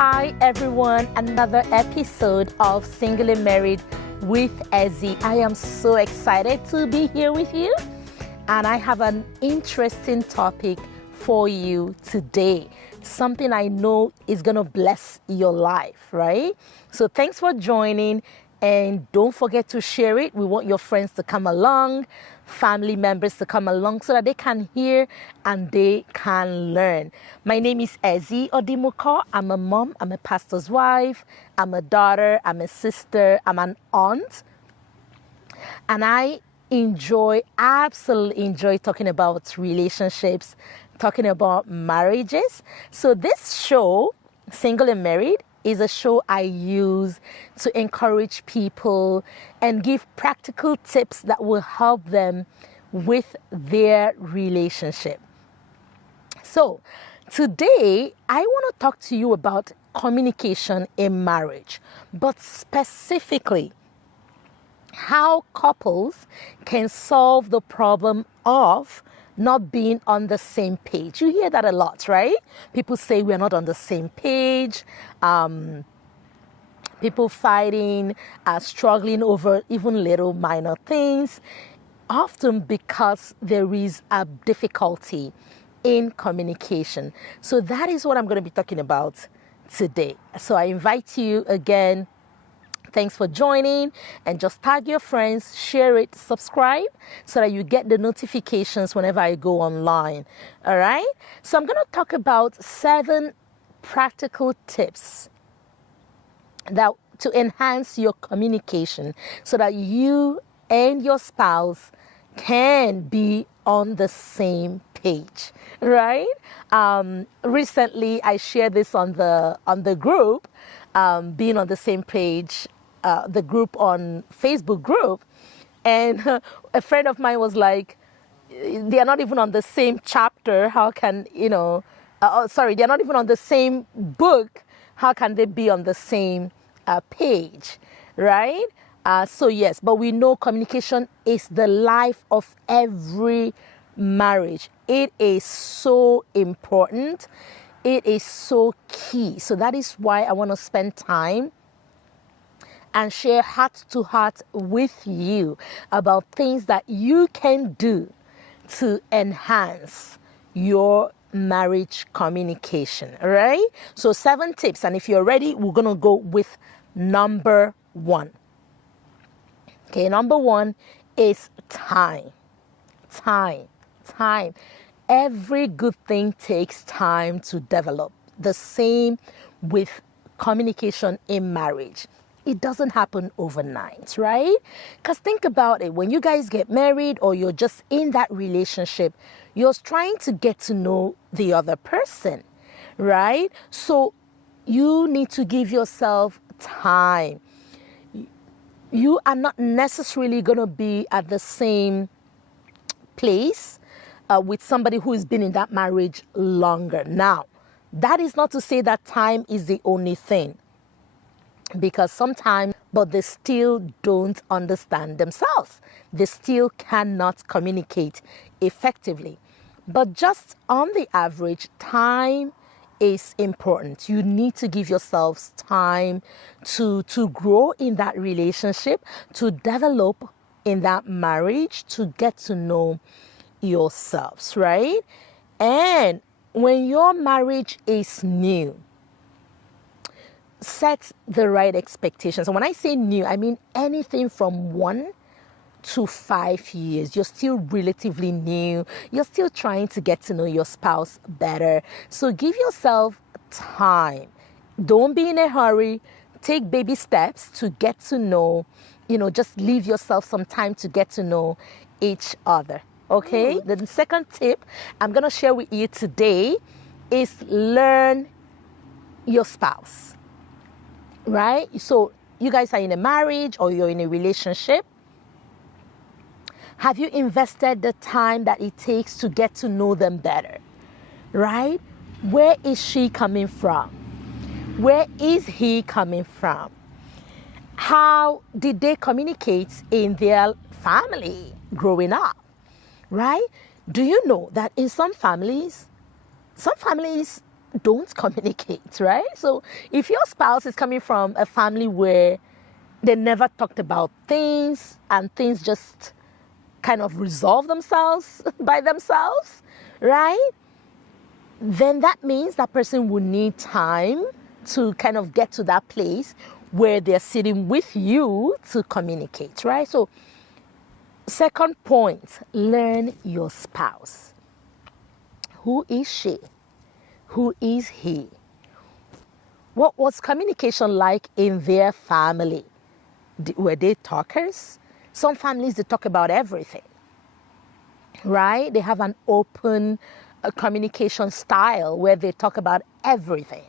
Hi everyone, another episode of Singly Married with Ezzy. I am so excited to be here with you, and I have an interesting topic for you today. Something I know is going to bless your life, right? So thanks for joining, and don't forget to share it. We want your friends to come along, family members to come along so that they can hear and they can learn. My name is Ezzy Odimuko. I'm a mom, I'm a pastor's wife, I'm a daughter, I'm a sister, I'm an aunt. And I absolutely enjoy talking about relationships, talking about marriages. So this show, Single and Married, is a show I use to encourage people and give practical tips that will help them with their relationship. So today, I want to talk to you about communication in marriage, but specifically how couples can solve the problem of not being on the same page. You hear that a lot, right? People say we're not on the same page. People fighting, struggling over even little minor things, often because there is a difficulty in communication. So that is what I'm going to be talking about today. So I invite you again. Thanks for joining, and just tag your friends, share it, subscribe so that you get the notifications whenever I go online. All right. So I'm going to talk about 7 practical tips that to enhance your communication so that you and your spouse can be on the same page, right? Recently, I shared this on the group, being on the same page. The group on Facebook group, and a friend of mine was like, they are not even on the same chapter. How can, they're not even on the same book. How can they be on the same page, right? So yes, but we know communication is the life of every marriage. It is so important. It is so key. So that is why I want to spend time and share heart to heart with you about things that you can do to enhance your marriage communication, all right? So 7 tips, and if you're ready, we're going to go with number 1. Okay, number 1 is time. Time. Every good thing takes time to develop. The same with communication in marriage. It doesn't happen overnight, right? Because think about it. When you guys get married or you're just in that relationship, you're trying to get to know the other person, right? So you need to give yourself time. You are not necessarily going to be at the same place with somebody who has been in that marriage longer. Now, that is not to say that time is the only thing. Because sometimes, but they still don't understand themselves. They still cannot communicate effectively. But just on the average, time is important. You need to give yourselves time to grow in that relationship, to develop in that marriage, to get to know yourselves, right? And when your marriage is new, set the right expectations. And when I say new, I mean anything from 1 to 5 years. You're still relatively new. You're still trying to get to know your spouse better. So give yourself time. Don't be in a hurry. Take baby steps to get to know, just leave yourself some time to get to know each other. Okay? The second tip I'm going to share with you today is learn your spouse. Right? So you guys are in a marriage or you're in a relationship. Have you invested the time that it takes to get to know them better? Right? Where is she coming from? Where is he coming from? How did they communicate in their family growing up? Right? Do you know that in some families don't communicate, right? So if your spouse is coming from a family where they never talked about things and things just kind of resolve themselves by themselves, right? Then that means that person will need time to kind of get to that place where they're sitting with you to communicate, right? So, second point, learn your spouse. Who is she? Who is he? What was communication like in their family? Were they talkers? Some families, they talk about everything, right? They have an open communication style where they talk about everything,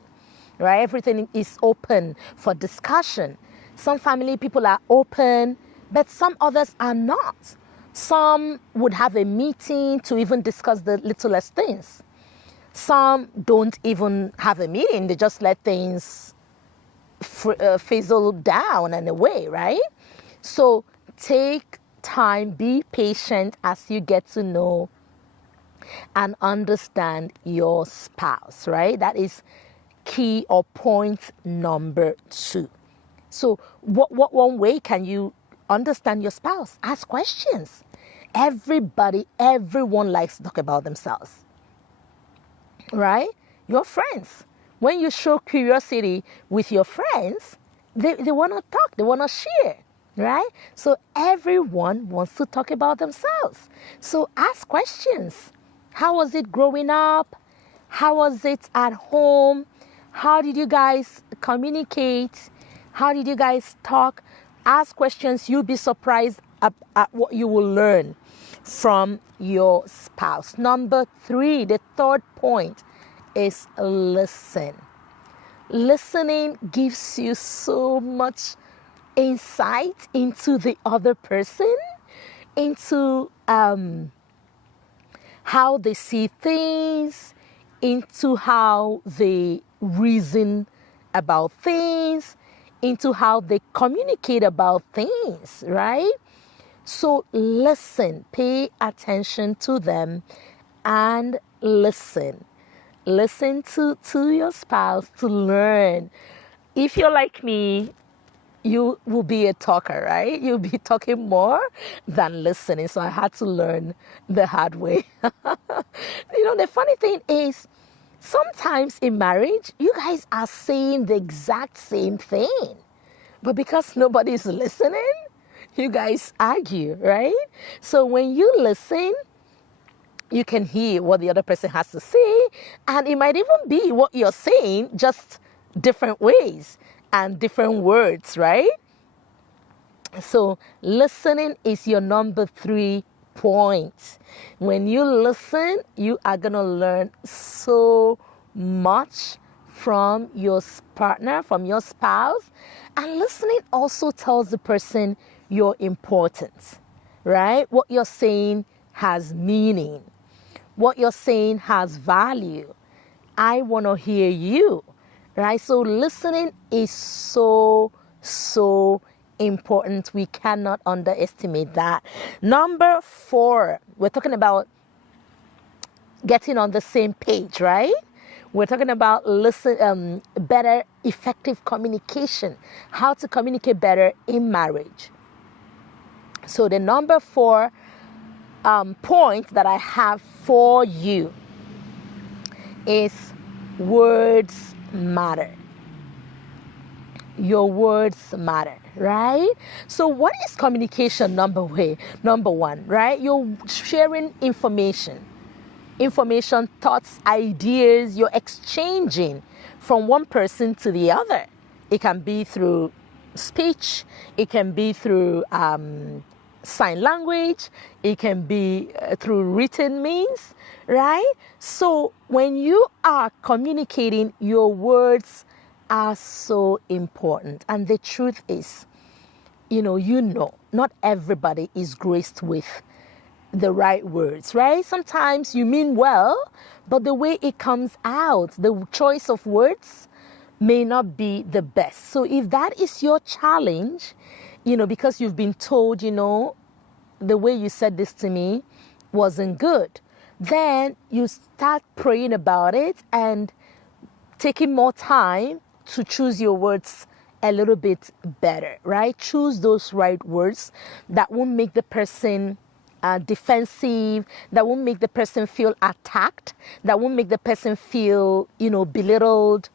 right? Everything is open for discussion. Some family people are open, but some others are not. Some would have a meeting to even discuss the littlest things. Some don't even have a meeting. They just let things fizzle down and away, right? So take time, be patient as you get to know and understand your spouse, right? That is key or point number 2. So what one way can you understand your spouse? Ask questions. Everyone likes to talk about themselves, right? Your friends. When you show curiosity with your friends, they want to talk, they want to share, right? So everyone wants to talk about themselves. So ask questions. How was it growing up? How was it at home? How did you guys communicate? How did you guys talk? Ask questions. You'll be surprised at what you will learn from your spouse. Number 3, the third point is listen. Listening gives you so much insight into the other person, into how they see things, into how they reason about things, into how they communicate about things, right? So listen, pay attention to them and listen. Listen to your spouse to learn. If you're like me, you will be a talker, right? You'll be talking more than listening. So I had to learn the hard way. The funny thing is, sometimes in marriage, you guys are saying the exact same thing. But because nobody's listening, you guys argue, right? So when you listen, you can hear what the other person has to say, and it might even be what you're saying, just different ways and different words, right? So listening is your number 3 point. When you listen, you are going to learn so much from your partner, from your spouse. And listening also tells the person you're important, right? What you're saying has meaning. What you're saying has value. I want to hear you, right? So listening is so important. We cannot underestimate that. Number 4, we're talking about getting on the same page, right? We're talking about better, effective communication, how to communicate better in marriage. So the number 4 point that I have for you is words matter. Your words matter, right? So what is communication? Number 1, right? You're sharing information, thoughts, ideas. You're exchanging from one person to the other. It can be through speech. It can be through sign language. It can be through written means, right? So when you are communicating, your words are so important. And the truth is, not everybody is graced with the right words, right? Sometimes you mean well, but the way it comes out, the choice of words may not be the best. So if that is your challenge, because you've been told, the way you said this to me wasn't good, then you start praying about it and taking more time to choose your words a little bit better, right? Choose those right words that won't make the person defensive, that won't make the person feel attacked, that won't make the person feel, belittled.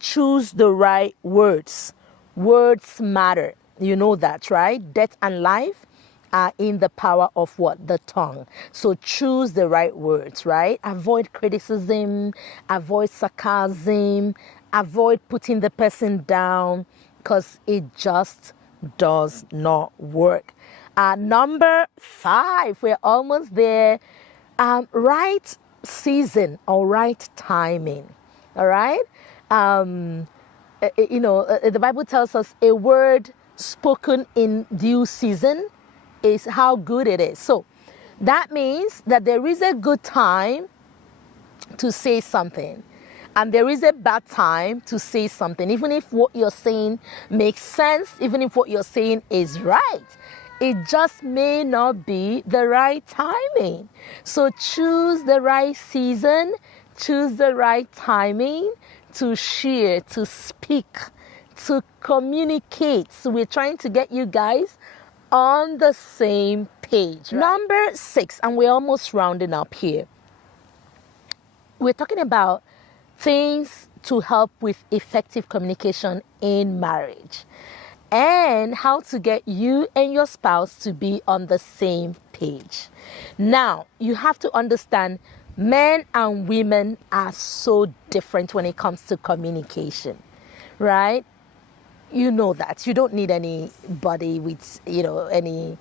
Choose the right words. Words matter. You know that, right? Death and life are in the power of what? The tongue. So choose the right words, right? Avoid criticism, avoid sarcasm, avoid putting the person down, because it just does not work. Number 5, we're almost there. Right season or right timing. All right. The Bible tells us a word spoken in due season is how good it is. So that means that there is a good time to say something, and there is a bad time to say something. Even if what you're saying makes sense, even if what you're saying is right, it just may not be the right timing. So choose the right season, choose the right timing to share, to speak, to communicate. So we're trying to get you guys on the same page. Right? Number 6, and we're almost rounding up here. We're talking about things to help with effective communication in marriage and how to get you and your spouse to be on the same page. Now, you have to understand men and women are so different when it comes to communication, right? You know that. You don't need anybody with, any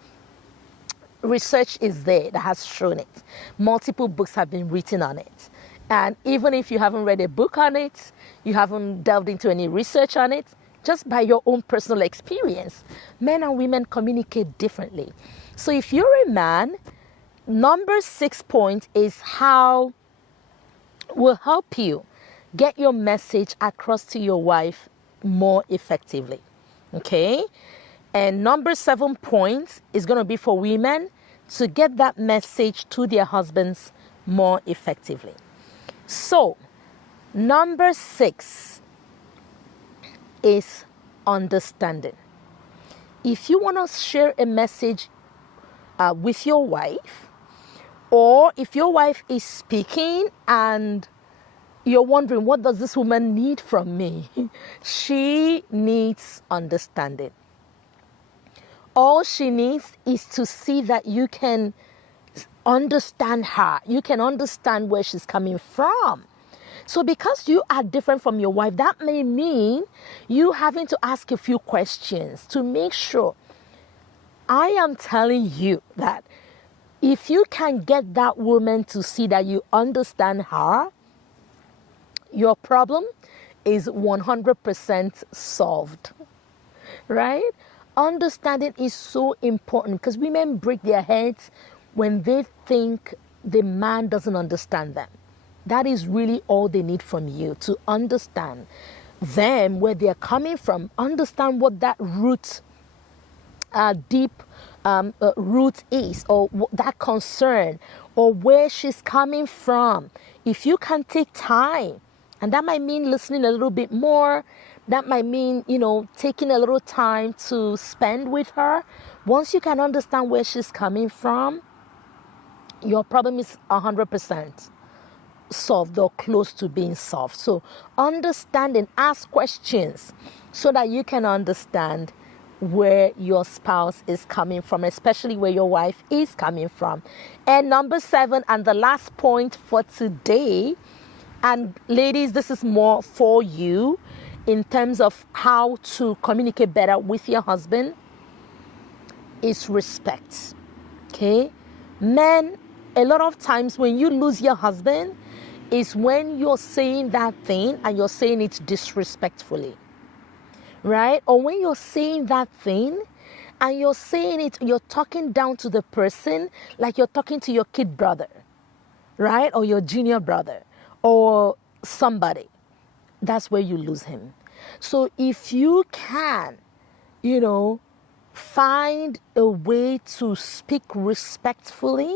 research is there that has shown it. Multiple books have been written on it. And even if you haven't read a book on it, you haven't delved into any research on it, just by your own personal experience, men and women communicate differently. So if you're a man, number 6 point is how will help you get your message across to your wife more effectively. Okay? And number 7 point is going to be for women to get that message to their husbands more effectively. So, number 6 is understanding. If you want to share a message with your wife, or if your wife is speaking and you're wondering, what does this woman need from me? She needs understanding. All she needs is to see that you can understand her. You can understand where she's coming from. So because you are different from your wife, that may mean you having to ask a few questions to make sure. I am telling you that if you can get that woman to see that you understand her, your problem is 100% solved, right? Understanding is so important because women break their heads when they think the man doesn't understand them. That is really all they need from you, to understand them, where they're coming from, understand what that deep root is, or that concern, or where she's coming from. If you can take time, and that might mean listening a little bit more, that might mean, taking a little time to spend with her. Once you can understand where she's coming from, your problem is 100% solved or close to being solved. So understanding, ask questions so that you can understand where your spouse is coming from, especially where your wife is coming from. And number 7, and the last point for today, and ladies, this is more for you in terms of how to communicate better with your husband, is respect. Okay? Men, a lot of times when you lose your husband is when you're saying that thing and you're saying it disrespectfully, right? Or when you're saying that thing and you're saying it, you're talking down to the person like you're talking to your kid brother, right? Or your junior brother or somebody. That's where you lose him. So if you can, find a way to speak respectfully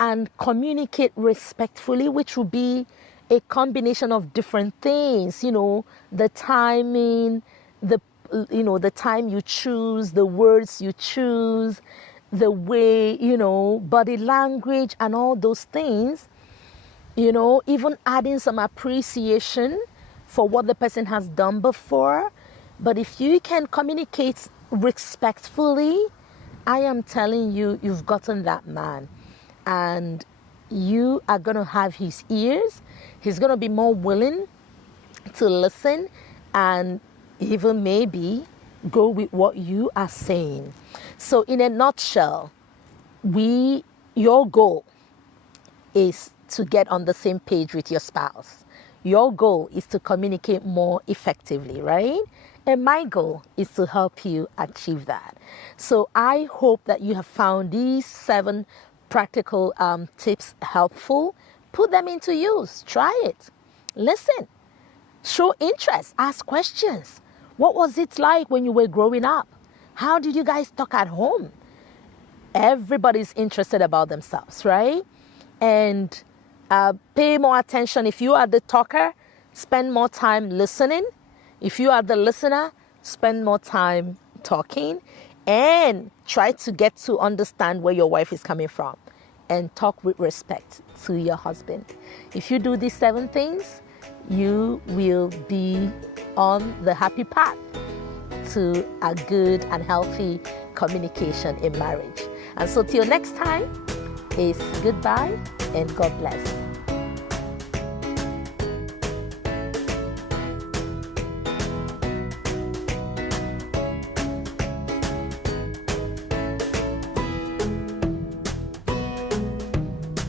and communicate respectfully, which will be a combination of different things, the timing, the time you choose, the words you choose, the way, body language and all those things, even adding some appreciation for what the person has done before. But if you can communicate respectfully, I am telling you, you've gotten that man. And you are going to have his ears. He's going to be more willing to listen and even maybe go with what you are saying. So in a nutshell, your goal is to get on the same page with your spouse. Your goal is to communicate more effectively, right? And my goal is to help you achieve that. So I hope that you have found these 7 practical tips helpful. Put them into use. Try it. Listen. Show interest. Ask questions. What was it like when you were growing up? How did you guys talk at home? Everybody's interested about themselves, right? And pay more attention. If you are the talker, spend more time listening. If you are the listener, spend more time talking. And try to get to understand where your wife is coming from. And talk with respect to your husband. If you do these 7 things, you will be on the happy path to a good and healthy communication in marriage. And so till next time, is goodbye and God bless.